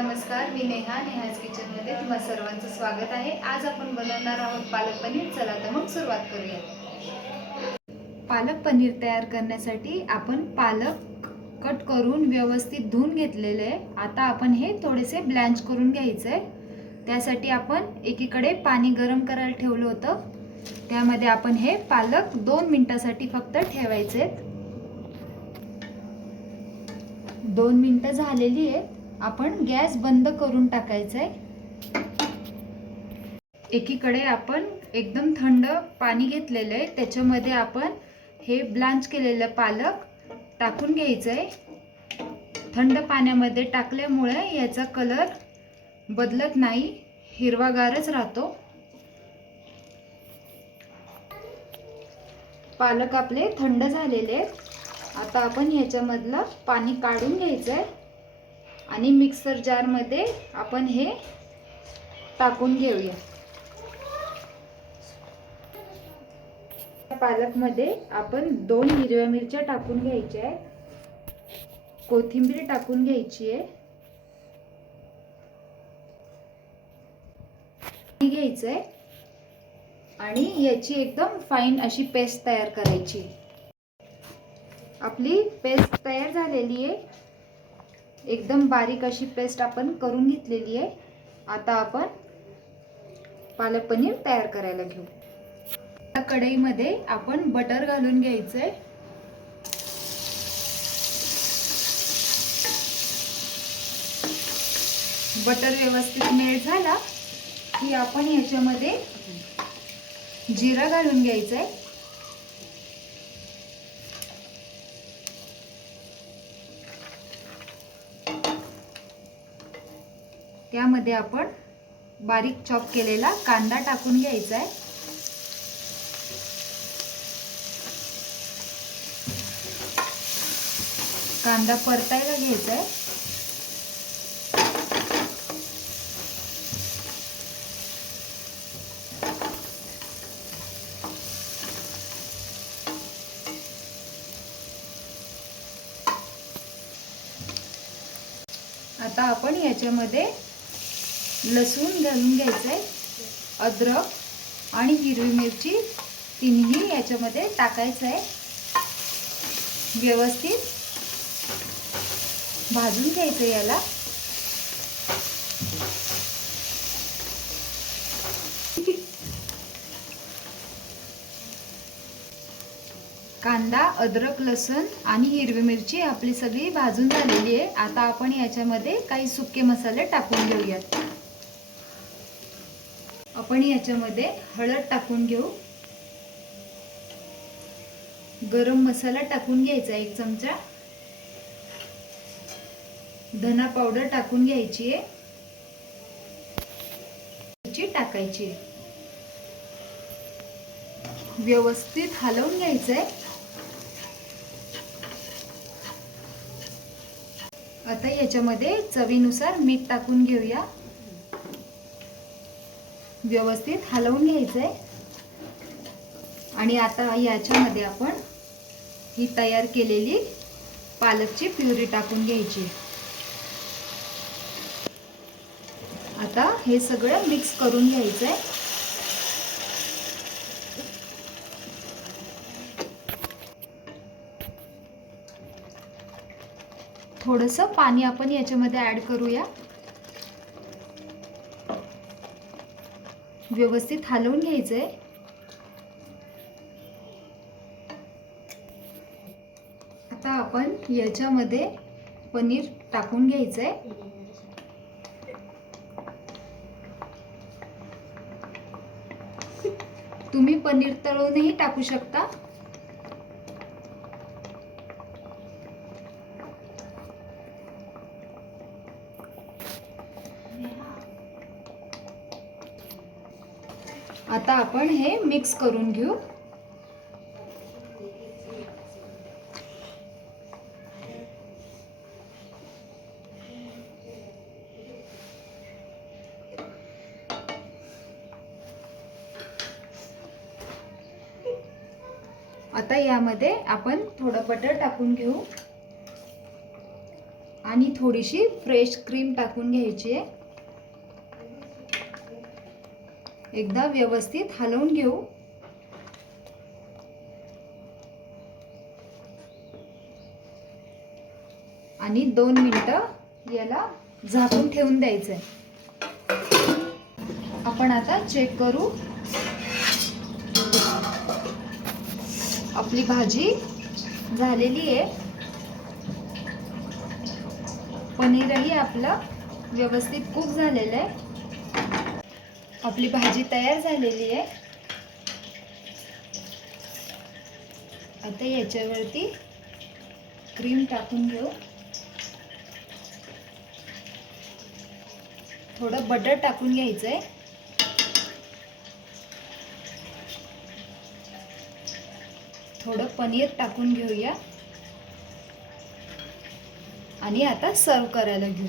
नमस्कार मी नेहा नेहाज किचनमध्ये तुम्हा सर्वांचं स्वागत आहे. आज आपण बनवणार आहोत पालक पनीर. चला तर मग सुरुवात करूया पालक पनीर तयार करण्यासाठी आपण पालक कट करून व्यवस्थित धुवून घेतलेले आहे. आता आपण हे थोडेसे ब्लँच करून घ्यायचं आहे. त्यासाठी आपण एकीकडे पाणी गरम करायला ठेवलं होतं. त्यामध्ये आपण हे पालक दोन मिनिटासाठी फक्त ठेवायचे आहेत. दोन मिनटं झालेली आहेत. आपण गॅस बंद करून टाकायचा आहे एकीकडे आपण एकदम थंड पाणी घेतलेलं आहे. त्याच्यामध्ये आपण हे ब्लांच केलेलं पालक टाकून घ्यायचं आहे थंड पाण्यामध्ये टाकल्यामुळे याचा कलर बदलत नाही. हिरवागारच राहतो. पालक आपले थंड झालेले आहेत. आता आपण ह्याच्यामधलं पाणी काढून घ्यायचं आहे आणि मिक्सर जारमध्ये आपण हे टाकून घेऊया. पालकमध्ये आपण दोन हिरव्या मिरच्या टाकून घ्यायच्या आहेत. कोथिंबीर टाकून घ्यायची आहे. घ्यायचं आहे आणि याची एकदम फाईन अशी पेस्ट तयार करायची. आपली पेस्ट तयार झालेली आहे. एकदम बारीक अशी पेस्ट आपण करून घेतलेली आहे. आता आपण पालक पनीर तयार करायला घेऊ. या कढईमध्ये आपण बटर घालून घ्यायचं आहे बटर व्यवस्थित मेल्ट झाला की आपण याच्यामध्ये जिरा घालून घ्यायचं आहे त्यामध्ये आपण बारीक चॉप केलेला कांदा टाकून घ्यायचा आहे कांदा परतायला घ्यायचा आहे आता आपण याच्यामध्ये लसूण घालून घ्यायचं आहे अद्रक आणि हिरवी मिरची तिन्ही याच्यामध्ये टाकायचं आहे व्यवस्थित भाजून घ्यायचं याला. कांदा अद्रक लसूण आणि हिरवी मिरची आपली सगळी भाजून झालेली आहे. आता आपण याच्यामध्ये काही सुके मसाले टाकून घेऊयात. आपण याच्यामध्ये हळद टाकून घेऊ. गरम मसाला टाकून घ्यायचा एक चमचा. धना पावडर टाकून घ्यायची आहे. टाकायची आहे. व्यवस्थित हलवून घ्यायचं आहे आता याच्यामध्ये चवीनुसार मीठ टाकून घेऊया. व्यवस्थित हलवून घ्यायचं आहे आणि आता याच्यामध्ये आपण ही तयार केलेली पालकची प्युरी टाकून घ्यायची. आता हे सगळं मिक्स करून घ्यायचं आहे थोडंसं पाणी आपण याच्यामध्ये ॲड करूया. व्यवस्थित हलवून घ्यायचं आहे आता आपण याच्यामध्ये पनीर टाकून घ्यायचं आहे तुम्ही पनीर तळूनही टाकू शकता. आता आपण हे मिक्स करून घेऊ. आता यामध्ये आपण थोडं बटर टाकून घेऊ. आणि थोडीशी फ्रेश क्रीम टाकून घ्यायची आहे. एकदा व्यवस्थित हलवून घेऊ. आणि दोन मिनटं याला झाकून ठेवून द्यायचं आहे आपण आता चेक करू. आपली भाजी झालेली आहे. पनीरही आपलं व्यवस्थित कुक झालेलं आहे. आपली भाजी तयार झालेली आहे. आता याच्यावरती क्रीम टाकून घेऊ. थोडं बटर टाकून घ्यायचं आहे थोडं पनीर टाकून घेऊया. आणि आता सर्व करायला घेऊ.